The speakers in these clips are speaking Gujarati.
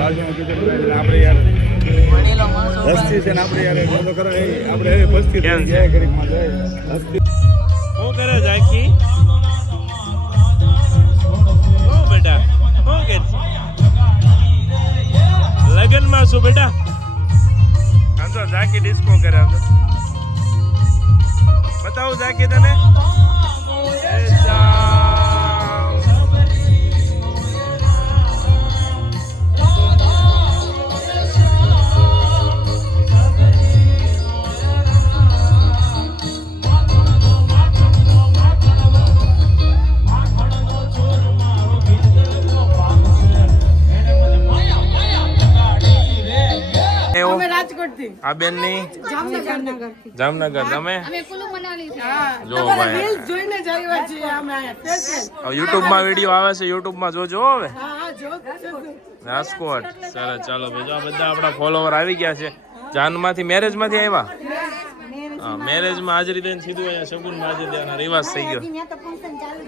બાજુમાં કીધું આપણે યાર હસ્તી છે ને આપણે યાર તો કરો આપણે બસ્તી જાય ગરીબમાં જાય હસ્તી શું કરે ઝાકી બેટા શું કે લગનમાં શું બેટા આમ તો ઝાકી ડિસ્કો કરે આમ તો બતાવું ઝાકી તને આ બેન ની જામનગર તમે જો ભાઈ યુટ્યુબ માં વિડીયો આવે છે યુટ્યુબ માં જોજો હવે રાજકોટ સરસ ચાલો ભાઈ આ બધા આપણા ફોલોવર આવી ગયા છે જાન માંથી મેરેજ માંથી આવ્યા હા મેરેજ માં હાજરી દઈને સીધું અહીંયા સગુન માં હાજરી દેવાના રિવાજ થઈ ગયો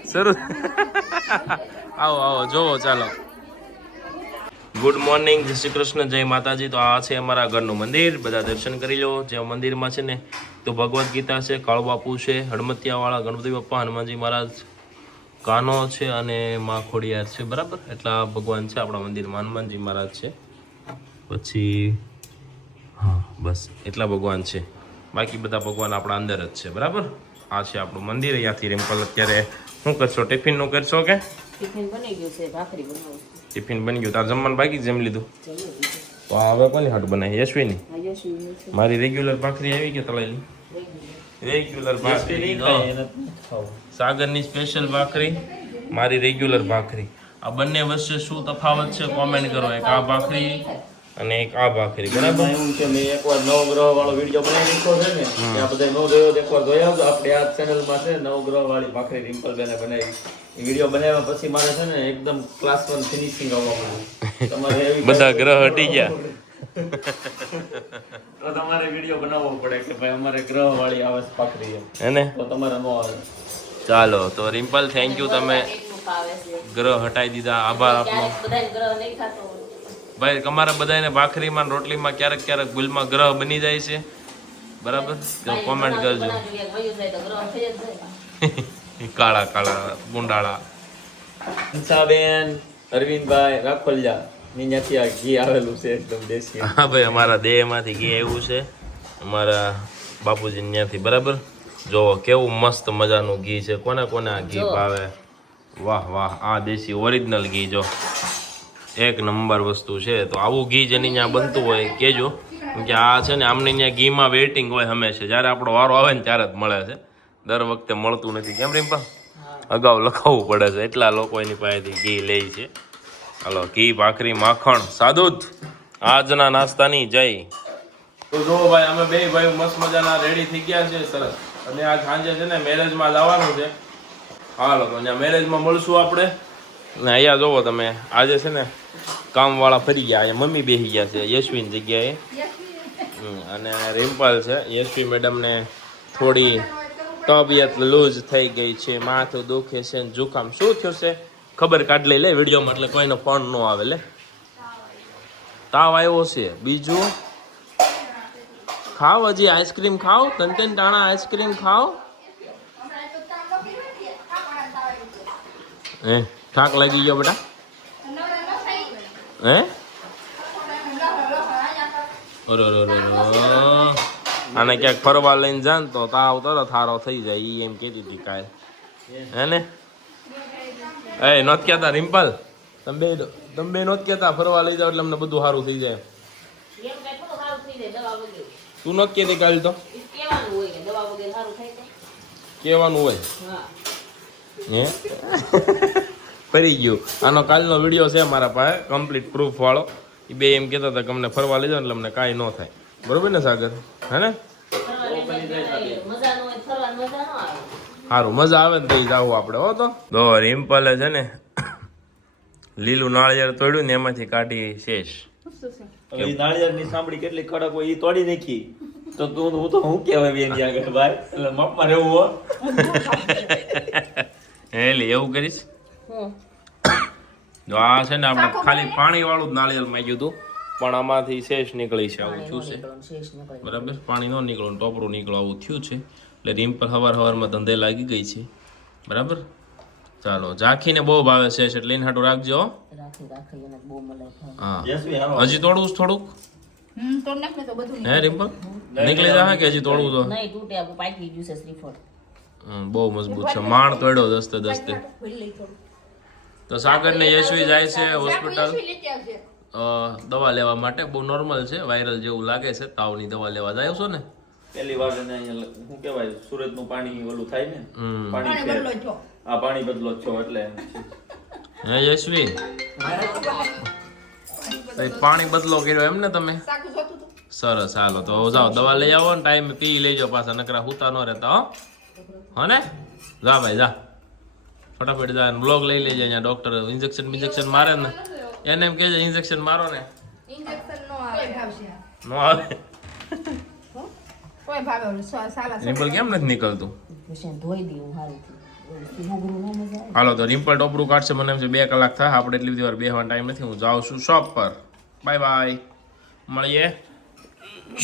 સરસ આવો આવો જોવો ચાલો ગુડ મોર્નિંગ જય શ્રી કૃષ્ણ જય માતાજી તો આ છે અમારા ઘરનું મંદિર બધા દર્શન કરી લો જે મંદિરમાં છે ને તો ભગવદ્ ગીતા છે કાળુ બાપુ છે હડમતિયાવાળા ગણપતિ બાપ્પા હનુમાનજી મહારાજ કાનો છે અને મા ખોડિયાર છે બરાબર એટલા ભગવાન છે આપણા મંદિરમાં હનુમાનજી મહારાજ છે પછી હા બસ એટલા ભગવાન છે બાકી બધા ભગવાન આપણા અંદર જ છે બરાબર આ છે આપણું મંદિર અહીંયાથી રિમ્પલ અત્યારે શું કરશો ટિફિનનું કરશો કે ટિફિન બની ગયું છે ભાખરી બનાવું ટિફિન બની ગયું તાર જમવાનું બાકી જમી લીધું તો હવે કોની હાટ બનાવી યશવીની મારી રેગ્યુલર ભાખરી આવી કે તળેલી રેગ્યુલર ભાખરી સાગરની સ્પેશિયલ ભાખરી મારી રેગ્યુલર ભાખરી આ બંને વચ્ચે શું તફાવત છે કોમેન્ટ કરો એક આ ભાખરી અને એક આ ભાખરી બરાબર એવું છે મેં એકવાર નવગ્રહ વાળો વિડીયો બનાવી નાખ્યો છે ને ત્યાં બધા નો જોયો એકવાર જોયા તો આપણે આ ચેનલમાં છે નવગ્રહ વાળી ભાખરી રિમ્પલ બેને બનાવી એ વિડીયો બનાવ્યા પછી મારે છે ને એકદમ ક્લાસ 1 ફિનિશિંગ આવવા માંડ્યું તમારે એવી બધા ગ્રહ હટી ગયા તો તમારે વિડીયો બનાવવો પડે કે ભાઈ અમારે ગ્રહ વાળી આવે છે ભાખરી હેને તો તમારે નો આવે ચાલો તો રિમ્પલ થેન્ક યુ તમે ગ્રહ હટાઈ દીધા આભાર આપનો ભાઈ તમારા બધાને ભાખરીમાં રોટલીમાં ક્યારેક ક્યારેક ભૂલમાં ગ્રહ બની જાય છે બરાબર તો કોમેન્ટ કરજો કાળા કાળા ગુંડાળા હંસાબેન અરવિંદભાઈ રાખોલિયા ત્યાંથી આ ઘી આવેલું છે એકદમ દેશી હા ભાઈ અમારા દેહમાંથી ઘી આવ્યું છે અમારા બાપુજી ત્યાંથી બરાબર જો કેવું મસ્ત મજાનું ઘી છે કોને કોને આ ઘી ભાવે વાહ વાહ આ દેશી ઓરિજિનલ ઘી જો એક નંબર વસ્તુ છે તો આવું ઘી જેની ત્યાં બનતું હોય કહેજો કેમ કે આ છે ને આમની ત્યાં ઘીમાં વેઇટિંગ હોય હંમેશા જ્યારે આપણો વારો આવે ને ત્યારે જ મળે છે દર વખતે મળતું નથી કેમ રીમ્પા અગાઉ લખાવવું પડે છે એટલા લોકો એની પાસેથી ઘી લે છે હાલો ઘી ભાખરી માખણ સાદું આજના નાસ્તાની જય તો જો ભાઈ અમે બે ભાઈ મસ્ત મજાના રેડી થઈ ગયા છે સરસ અને આજ સાંજે છે ને મેરેજમાં જવાનું છે હાલો તો અહીંયા મેરેજમાં મળશું આપણે ને અહીંયા જોવો તમે આજે છે ને કામવાળા ફરી ગયા અહીંયા મમ્મી બેસી ગયા છે યશવીન જગ્યાએ અને રિમ્પલ છે યશવી મેડમને થોડી તબિયત લૂઝ થઈ ગઈ છે માથું દુખે છે ને જુકામ શું થયું છે ખબર કાઢ લઈ લે વિડીયોમાં એટલે કોઈનો ફોન ન આવે લે તાવ આવ્યો છે બીજું ખાવ હજી આઈસ્ક્રીમ ખાવ તન ટાણા આઈસ્ક્રીમ ખાવ હે થાક લાગી ગયો બેટા હે આને ક્યાંક ફરવા લઈને જાન તો તાવ તરત હારો થઈ જાય ઈ એમ કીધી હતી કાંઈ હે ને એ નોત કહેતા રિમ્પલ તમે બે નોત કહેતા ફરવા લઈ જાવ એટલે અમને બધું સારું થઈ જાય તું નોત કહેતી કાલ તો કહેવાનું હોય હે ફરી ગયું આનો કાલનો વિડીયો છે મારા પાસે કમ્પ્લીટ પ્રૂફ વાળો એ બે એમ કહેતા હતા કે અમને ફરવા લઈ જાવ એટલે અમને કાંઈ ન થાય બરોબર ને સાગર હે ને સારું મજા આવે ને તો જાવ આપણે હો તો રિમ્પલે છે ને લીલું નાળિયેર તોડ્યું ને એમાંથી કાઢી શેષ નાળિયેર ની સાંભળી કેટલી કડક હોય એ તોડી નાખી તો તું હું તો હું કહેવાય એની આગળ ભાઈ એટલે મપમાં રહેવું હો હે લે એવું કરીશ જો આ છે ને આપણે ખાલી પાણી વાળું જ નાળિયેર માંગ્યું હતું પણ આમાંથી શેષ નીકળી છે આવું થયું છે શેષ નીકળે. બરાબર પાણી ન નીકળો ટોપરું નીકળો આવું થયું છે એટલે રિમ્પલ સવારમાં ધંધે લાગી ગઈ છે બરાબર ચાલો ઝાંખીને બહુ ભાવે છે એટલે એને હાટું રાખજો હો. રાખી એને બહુ મલાઈ ખાય. હા યશવી હાલો હજી તોડવું છે થોડુંક તો નાખ ને તો બધું હે રિમ્પલ નીકળી જાય કે હજી તોડવું તો નહીં તૂટે આપણું પાકી ગયું છે શ્રીફળ. બહુ મજબૂત છે માણ તોડ્યો દસ્તે દસ્તે ભરી લઈ થોડું તો સાગર ને યશવી જાય છે હોસ્પિટલ યશવી લેતી આવશે દવા લેવા માટે બહુ નોર્મલ છે વાયરલ જેવું લાગે છે તાવની દવા લેવા જાય છો ને પહેલી વાર એને અહીંયા શું કહેવાય સુરતનું પાણી ઓલું થાય ને પાણી પાણી બદલો છો આ પાણી બદલો જ છો એટલે હે યશવી પાણી બદલો કર્યો એમ ને તમે સાકું જોતું તું સરસ હાલો તો જાઓ દવા લઈ આવો ને ટાઈમે પી લેજો પાછા નકરા હુતા ન રહેતા હો ને જા ભાઈ જા ફટાફટ જા બ્લોગ લઈ લેજે અહીંયા ડોક્ટર ઇન્જેક્શન મારે ને એને એમ કહેજે ઇન્જેક્શન મારો ને ઇન્જેક્શન નો આવે ભાવશે નો આવે કોઈ ભાવે સાલા રિમ્પલ કેમ નથી નીકળતું પછી એને ધોઈ દઉં સારીથી ઘૂઘરું ન મજા આવે. હાલો તો રિમ્પલ ટોપરું કાઢશે મને એમ છે 2 કલાક થાય આપણે એટલી બધી વાર બેહવાનો ટાઈમ નથી હું જાઉં છું શોપ પર બાય બાય મળીએ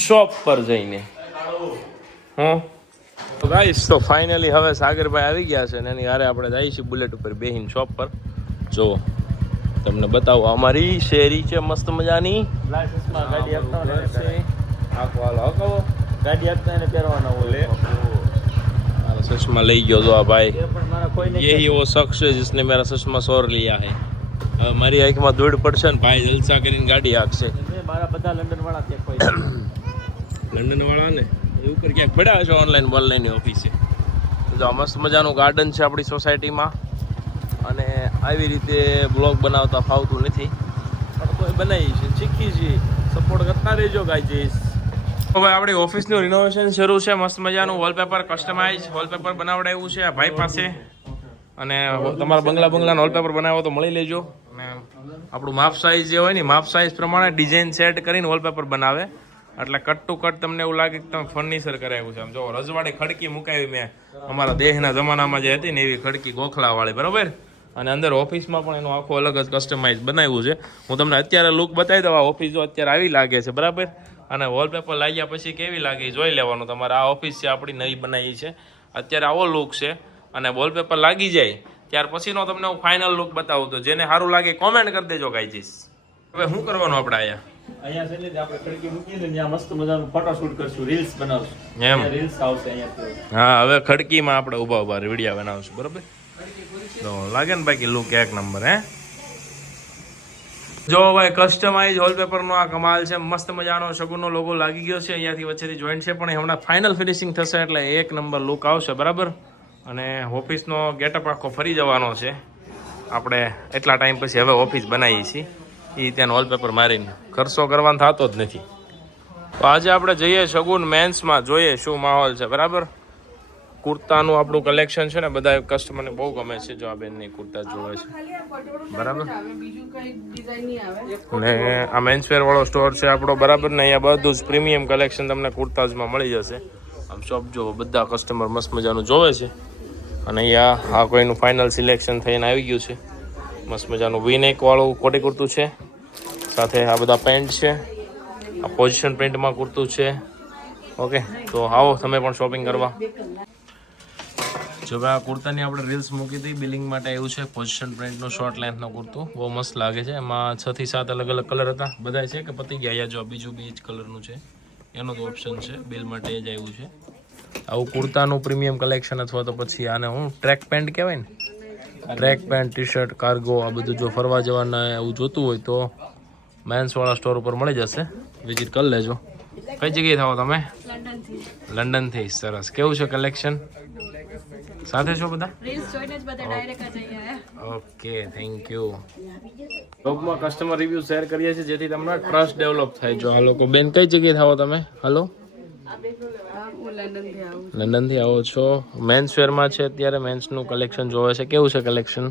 શોપ પર જઈને હું તો ગાઈસ તો ફાઇનલી હવે સાગરભાઈ આવી ગયા છે ને એની હારે આપણે જઈએ છીએ બુલેટ ઉપર બેહીને શોપ પર જો તમને બતાવો અમારી શેરી છે મસ્ત મજાની ગાડી આપતા હોય ને આખો હાલો હકો ગાડી આપતા એને પહેરવાના હોય મારા ચશ્મા લઈ ગયો જો આ ભાઈ એ પણ મારા કોઈને यही वो शख्स है जिसने मेरा चश्मा सोर लिया है હવે મારી આંખમાં દોડ પડશે ને ભાઈ જલસા કરીને ગાડી હાંકશે મારા બધા લંડન વાળા ત્યાં કોઈ લંડન વાળા ને એ ઉપર ક્યાંક પડ્યા છે ઓનલાઈન ઓફિસે જો આ મસ્ત મજાનું ગાર્ડન છે આપણી સોસાયટીમાં અને આવી રીતે બ્લોગ બનાવતા ફાવતું નથી પણ કોઈ બનાવી છે શીખી છે સપોર્ટ કરતા રહેજો ગાઈઝ હવે આપણી ઓફિસનું રિનોવેશન શરૂ છે મસ્ત મજાનું વોલપેપર કસ્ટમાઇઝ વોલપેપર બનાવડાવ્યું છે આ ભાઈ પાસે અને તમારા બંગલાનો વોલપેપર બનાવો તો મળી લેજો અને આપણું માપ સાઇઝ જે હોય ને માપ સાઇઝ પ્રમાણે ડિઝાઇન સેટ કરીને વોલપેપર બનાવે એટલે કટ ટુ કટ તમને એવું લાગે કે તમે ફર્નિચર કરાવ્યું છે આમ જો રજવાડી ખડકી મુકાવી મેં અમારા દેહના જમાનામાં જે હતી ને એવી ખડકી ગોખલાવાળી બરાબર અને અંદર ઓફિસમાં પણ એનું આખું અલગ જ કસ્ટમાઇઝ બનાવ્યું છે હું તમને અત્યારે લુક બતાવી દઉં આ ઓફિસ જો અત્યારે આવી લાગે છે બરાબર અને વોલપેપર લાગ્યા પછી કેવી લાગી જોઈ લેવાનું તમારે આ ઓફિસ છે આપણી નવી બનાવી છે અત્યારે આવો લુક છે અને વોલપેપર લાગી જાય ત્યાર પછીનો તમને હું ફાઇનલ લુક બતાવું તો જેને સારું લાગે કોમેન્ટ કરી દેજો ગાઈજીસ હવે શું કરવાનું આપણે અહીંયા છે ને આપણે ખડકી મૂકીને ત્યાં મસ્ત મજાનું ફોટોશૂટ કરશું રીલ્સ બનાવશું એમ રીલ્સ આવશે અહીંયા હા હવે ખડકીમાં આપણે ઊભા વિડીયો બનાવશું બરાબર તો લાગે ને બાકી લુક એક નંબર હે જો ભાઈ કસ્ટમાઇઝ વોલપેપરનો આ કમાલ છે મસ્ત મજાનો શગુનનો લોગો લાગી ગયો છે અહીંયાથી વચ્ચેથી જોઈન્ટ છે પણ હમણાં ફાઇનલ ફિનિશિંગ થશે એટલે એક નંબર લુક આવશે બરાબર અને ઓફિસનો ગેટઅપ આખો ફરી જવાનો છે આપણે એટલા ટાઈમ પછી હવે ઓફિસ બનાવીએ છીએ એ ત્યાં વોલપેપર મારીને ખર્ચો કરવાનો થતો જ નથી તો આજે આપણે જઈએ શગુન મેન્સમાં જોઈએ શું માહોલ છે બરાબર કુર્તાનું આપણું કલેક્શન છે ને બધા કસ્ટમરને બહુ ગમે છે જો આ બેનની કુર્તા જોવે છે બરાબર ને આ મેન્સવેર વાળો સ્ટોર છે આપણો બરાબર ને અહીંયા બધું જ પ્રીમિયમ કલેક્શન તમને કુર્તાઝમાં મળી જશે આમ શોપ જો બધા કસ્ટમર મસ્ત મજાનું જોવે છે અને અહીંયા આ કોઈનું ફાઇનલ સિલેક્શન થઈને આવી ગયું છે મસ્ત મજાનું વીનેક વાળું કોટી કુર્તું છે સાથે આ બધા પેન્ટ છે આ પોઝિશન પ્રિન્ટમાં કુર્તું છે ઓકે તો આવો તમે પણ શોપિંગ કરવા જો ભાઈ આ કુર્તાની આપણે રીલ્સ મૂકી હતી બિલિંગ માટે એવું છે પોઝિશન પ્રિન્ટનું શોર્ટ લેન્થનું કુર્તું બહુ મસ્ત લાગે છે એમાં 6 થી 7 અલગ અલગ કલર હતા બધા છે કે પતી ગયા જો બીજું બી જ કલરનું છે એનો તો ઓપ્શન છે બિલ માટે જ આવ્યું છે આવું કુર્તાનું પ્રીમિયમ કલેક્શન અથવા તો પછી આને હું ટ્રેક પેન્ટ કહેવાય ને track pant T shirt cargo આ બધું જો ફરવા જવાના એવું જોતું હોય તો મેન્સવાળા સ્ટોર ઉપર મળી જશે વિઝિટ કરી લેજો કઈ જગ્યાએ થાવ તમે લંડનથી સરસ કેવું છે કલેક્શન સાથે છો બધા ઓકે થેન્ક યુ બ્લોગમાં કસ્ટમર રિવ્યુ શેર કરીએ છીએ જેથી તમને ટ્રસ્ટ ડેવલપ થાય જો આ લોકો બેન કઈ જગ્યાએ થાવો તમે હલો લંડનથી આવો છો મેન્સ વેરમાં છે અત્યારે મેન્સનું કલેક્શન જોવે છે કેવું છે કલેક્શન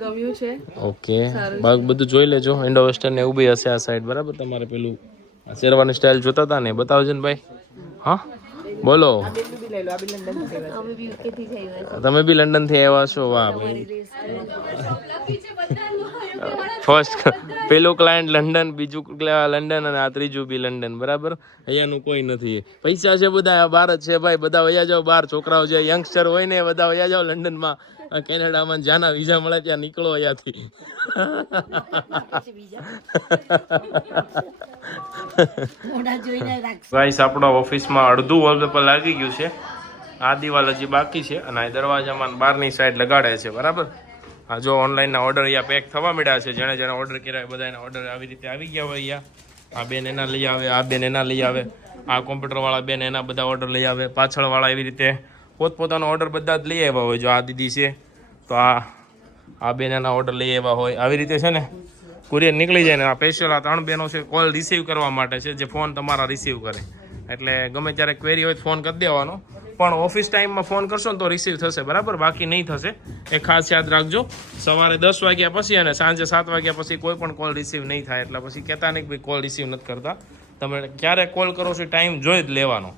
ગમ્યું છે ઓકે બાગ બધું જોઈ લેજો ઇન્ડો વેસ્ટર્ન એવું બી હશે આ સાઈડ બરાબર તમારે પેલું શેરવાની સ્ટાઇલ જોતા હતા ને બતાવજો ને ભાઈ હા બોલો અમે બી કેથી થઈ ગયા તમે બી લંડન થી આવ્યા છો વાહ ભાઈ ફર્સ્ટ પેલું ક્લાયન્ટ લંડન, બીજું લંડન અને આ ત્રીજું બી લંડન. બરાબર, અહીંયાનું કોઈ નથી. પૈસા છે બધા બહાર જ છે ભાઈ, બધા વયા જાઓ બહાર. છોકરાઓ જે યંગસ્ટર હોય ને બધા વયા જાઓ લંડનમાં, કેનેડામાં. જ્યાંના વિઝા મળે ત્યાં નીકળો અહીંયાથી. ગાઈસ આપણો ઓફિસમાં અડધું વોલપેપર લાગી ગયું છે. આ દિવાલ હજી બાકી છે અને આ દરવાજામાં બહારની સાઈડ લગાડે છે. બરાબર, આ જો ઓનલાઈનના ઓર્ડર અહીંયા પેક થવા મળ્યા છે. જેણે જેણે ઓર્ડર કર્યા હોય બધાના ઓર્ડર આવી રીતે આવી ગયા હોય. અહીંયા આ બેન એના લઈ આવે, આ બેન એના લઈ આવે, આ કોમ્પ્યુટરવાળા બેન એના બધા ઓર્ડર લઈ આવે, પાછળવાળા એવી રીતે પોતપોતાનો ઓર્ડર બધા જ લઈ આવ્યા હોય. જો આ દીદી છે તો આ બેન એના ઓર્ડર લઈ આવ્યા હોય. આવી રીતે છે ને કુરિયર નીકળી જાય ને. આ સ્પેશિયલ આ 3 બહેનો છે કોલ રિસીવ કરવા માટે છે, જે ફોન તમારા રિસીવ કરે. એટલે ગમે ત્યારે ક્વેરી હોય ફોન કરી દેવાનો, પણ ઓફિસ ટાઈમમાં ફોન કરશો ને તો રિસીવ થશે. બરાબર, બાકી નહીં થશે. એ ખાસ યાદ રાખજો. સવારે 10 વાગ્યા પછી અને સાંજે 7 વાગ્યા પછી કોઈ પણ કોલ રિસીવ નહીં થાય. એટલે પછી કહેતા નહીં કે ભાઈ કોલ રિસીવ નથી કરતા. તમે ક્યારે કોલ કરો છો ટાઈમ જોઈ જ લેવાનો.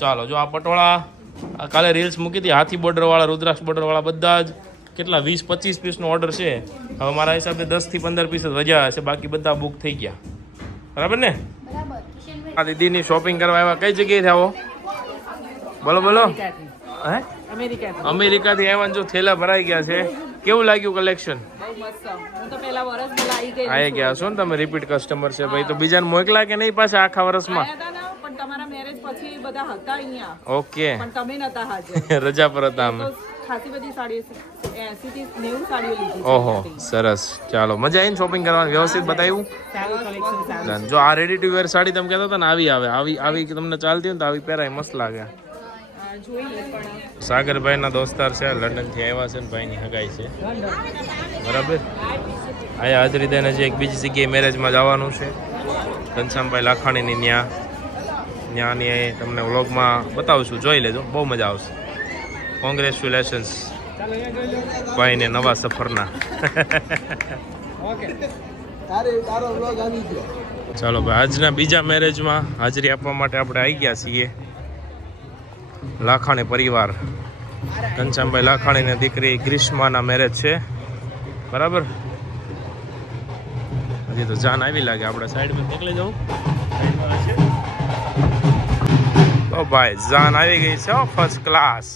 ચાલો, જો આ પટોળા કાલે રીલ્સ મૂકી હતી, હાથી બોર્ડરવાળા, રુદ્રાક્ષ બોર્ડરવાળા, બધા જ કેટલા 20-25 પીસનો ઓર્ડર છે. હવે મારા હિસાબે 10 થી 15 પીસ જ વધ્યા હશે, બાકી બધા બુક થઈ ગયા. બરાબર ને? આ દીદીની શોપિંગ કરવા આવ્યા. કઈ જગ્યાએથી આવો? બોલો બોલો. હે? અમેરિકાથી આવ્યા. જો થેલા ભરાઈ ગયા છે. કેવું લાગ્યું કલેક્શન? આવી ગયા છો ને તમે, રિપીટ કસ્ટમર છે ભાઈ. તો બીજાને મોકલા કે નહીં પાછા આખા વર્ષમાં? ઓકે, રજા પર હતા અમે. ઓહો, સરસ. ચાલો, મજા આવીને શોપિંગ કરવાની? વ્યવસ્થિત બતાવ્યું? જો આ રેડી ટુ વેર સાડી તમે કહેતા હતા ને, આવી આવે. આવી તમને ચાલતી હોય ને તો આવી પહેરાય, મસ્ત લાગે. સાગરભાઈના દોસ્તાર છે, લંડનથી આવ્યા છે ને ભાઈની હગાઈ છે. બરાબર, અહીંયા હાજરી દઈને છે. એક બીજી જગ્યાએ મેરેજમાં જવાનું છે, ઘનશ્યામભાઈ લાખાણીની. ત્યાંની તમને વ્લોગમાં બતાવશું, જોઈ લેજો, બહુ મજા આવશે. કોંગ્રેચ્યુલેશન્સ ભાઈને નવા સફરના. ચાલો ભાઈ, આજના બીજા મેરેજમાં હાજરી આપવા માટે આપણે આવી ગયા છીએ. લાખાણી પરિવાર, ઘનશ્યામભાઈ લાખાણીની દીકરી ગ્રીષ્માના મેરેજ છે. બરાબર, હજી તો જાન આવી લાગે. આપણે સાઈડમાં નીકળી જાઉં. તો ભાઈ જાન આવી ગઈ છે, ફર્સ્ટ ક્લાસ.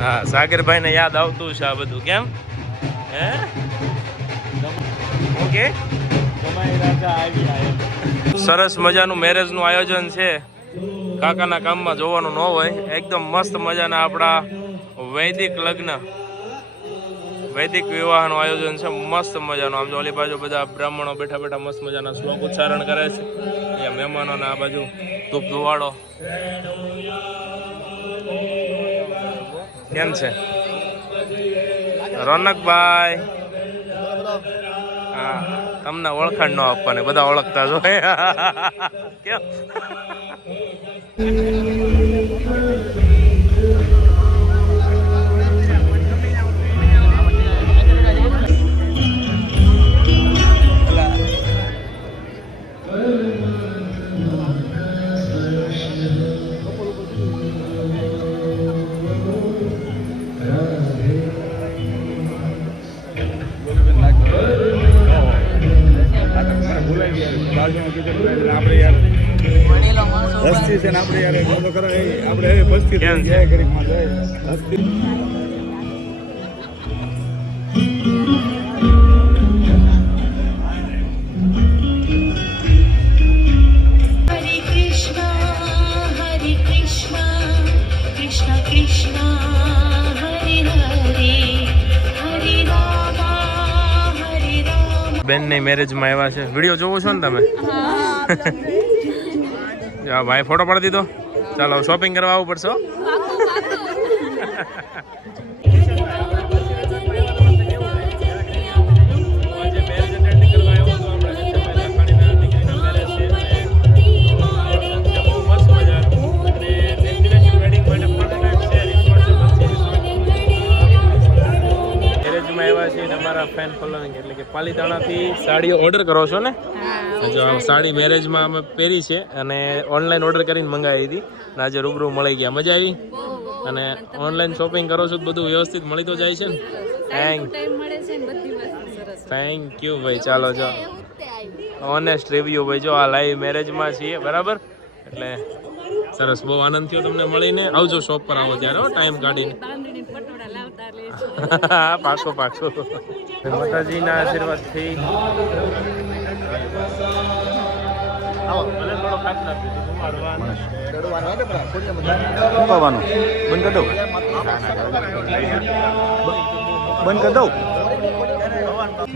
હા, સાગરભાઈને યાદ આવતું છે આ બધું. કેમ? હે, ઓકે. સરસ મજાનું મેરેજનું આયોજન છે. કાકાના કામમાં જોવાનું ન હોય. એકદમ મસ્ત મજાના આપણા વૈદિક લગ્ન, વૈદિક વિવાહનું આયોજન છે. મસ્ત મજાનું. આમ જો ઓલી બાજુ બધા બ્રાહ્મણો બેઠા બેઠા મસ્ત મજાના શ્લોક ઉચ્ચારણ કરે છે. અહીંયા મહેમાનોને આ બાજુ ધૂપ ધુવાડો. કેમ છે રોનકભાઈ? હા, તમને ઓળખાણ ન આપવાને, બધા ઓળખતા જો. કેમ? આપણે યાર હસ્તી છે ને, આપણે યાર તો કરે આપણે બસ્તી જાય ઘડીકમાં જાય હસ્તી. બેનની મેરેજમાં આવ્યા છે. વિડીયો જોવો છો ને તમે? ભાઈ ફોટો પાડી દીધો. ચાલો, શોપિંગ કરવા આવવું પડશે. મેરેજમાં આવ્યા છે તમારા ફેન ફોલોઈંગ, એટલે કે પાલીતાણાથી સાડીઓ ઓર્ડર કરો છો ને? જો આ સાડી મેરેજમાં અમે પહેરી છે અને ઓનલાઈન ઓર્ડર કરીને મંગાવી હતી અને આજે રૂબરૂ મળી ગયા. મજા આવી. અને ઓનલાઈન શોપિંગ કરો છો તો બધું વ્યવસ્થિત મળી તો જાય છે ને? થેન્ક યુ ભાઈ. ચાલો જો ઓનેસ્ટ રિવ્યુ ભાઈ. જો આ લાઈવ મેરેજમાં છીએ બરાબર, એટલે સરસ. બહુ આનંદ થયો તમને મળીને. આવજો શોપ પર આવો ત્યારે ટાઈમ કાઢીને. પાકો પાકો. માતાજીના આશીર્વાદથી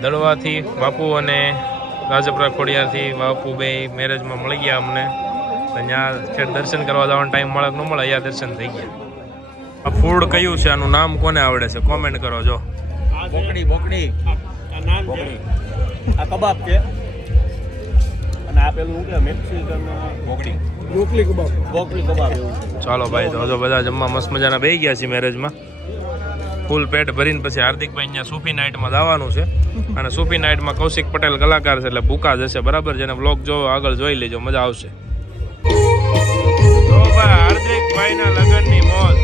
દળવાથી બાપુ અને રાજપરા ખોડિયારથી બાપુ બે મેરેજમાં મળી ગયા અમને. અહીંયા દર્શન કરવા જવાનો ટાઈમ મળે કે ન મળે, અહીંયા દર્શન થઈ ગયા. આ ફૂડ કયું છે, આનું નામ કોને આવડે છે કોમેન્ટ કરો. જો બોકડી આ કબાબ છે અને આ પેલું કે મેક્સિકન બોકડી કબાબ એવું. ચાલો ભાઈ, તો બધા જમવા મસ્ત મજાના બેસી ગયા છે મેરેજમાં. ફૂલ પેટ ભરીને પછી હાર્દિકભાઈ અહીંયા સૂફી નાઇટમાં જવાનું છે. અને સૂફી નાઇટમાં કૌશિક પટેલ કલાકાર છે એટલે ભૂકા જશે બરાબર. જેને બ્લોગ જોવો આગળ જોઈ લેજો, મજા આવશે. તો ભાઈ હાર્દિકભાઈના લગ્નની મોજ.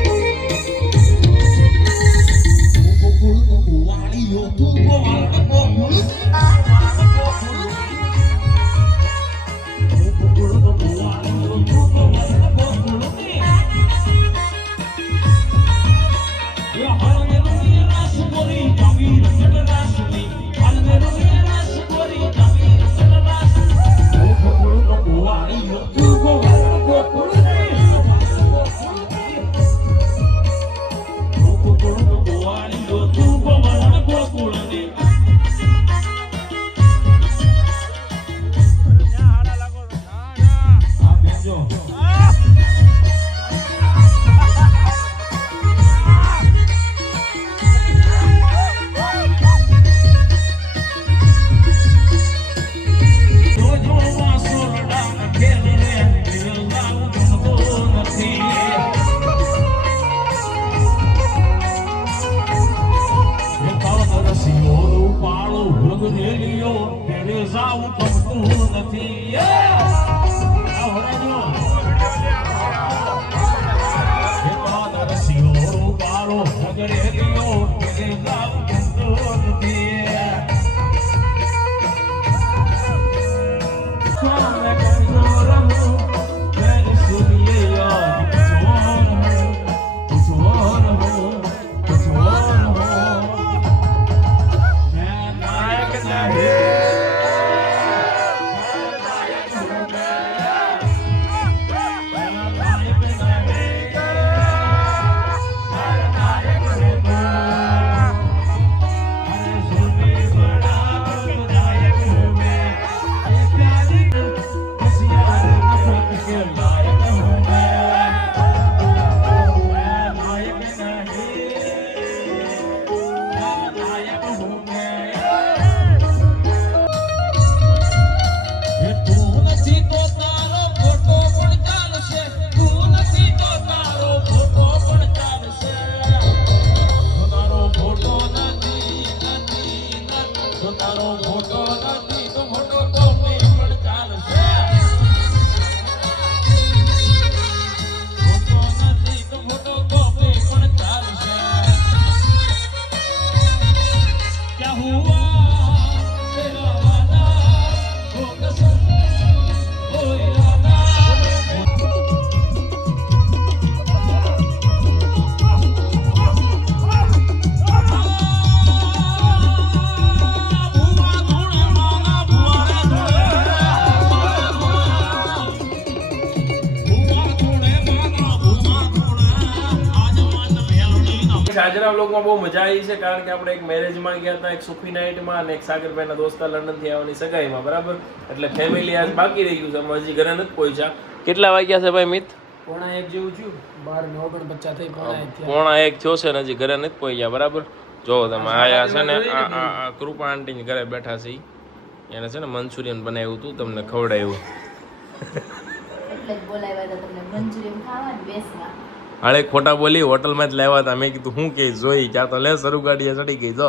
આજના વ્લોગમાં બહુ મજા આવી છે કારણ કે આપણે એક મેરેજમાં ગયા હતા, એક સુફી નાઇટમાં અને એક સાગરભાઈના દોસ્તા લંડનથી આવવાની સગાઈમાં બરાબર. એટલે ફેમિલી આજ બાકી રહી ગયું છે, અમે હજી ઘરે નથી પહોંચ્યા. કેટલા વાગ્યા છે ભાઈ મિત? 1:30 જેવું થયું. 12:49 થઈ. 1:45 થયો છે ને હજી ઘરે નથી પહોંચ્યા બરાબર. જો તમે આયા છે ને આ કૃપા આંટીની ઘરે બેઠા છે. એને છે ને મંચુરિયન બનાવ્યું હતું, તમને ખવડાવ્યું. એટલે જ બોલાવ્યા હતા તમને મંચુરિયન ખાવા ને બેસવા. હાલે ખોટા બોલી હોટલમાં જ લાવ્યા હતા. મેં કીધું હું કે જોઈ ક્યાં તો લે શરૂ ગાડીએ ચડી ગઈ. જો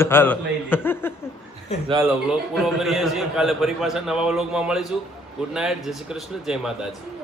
ચાલો ચાલો વ્લોગ પૂરો કરીએ છીએ. કાલે ફરી પાછા નવા વ્લોગમાં મળીશું. ગુડ નાઇટ, જય શ્રી કૃષ્ણ, જય માતાજી.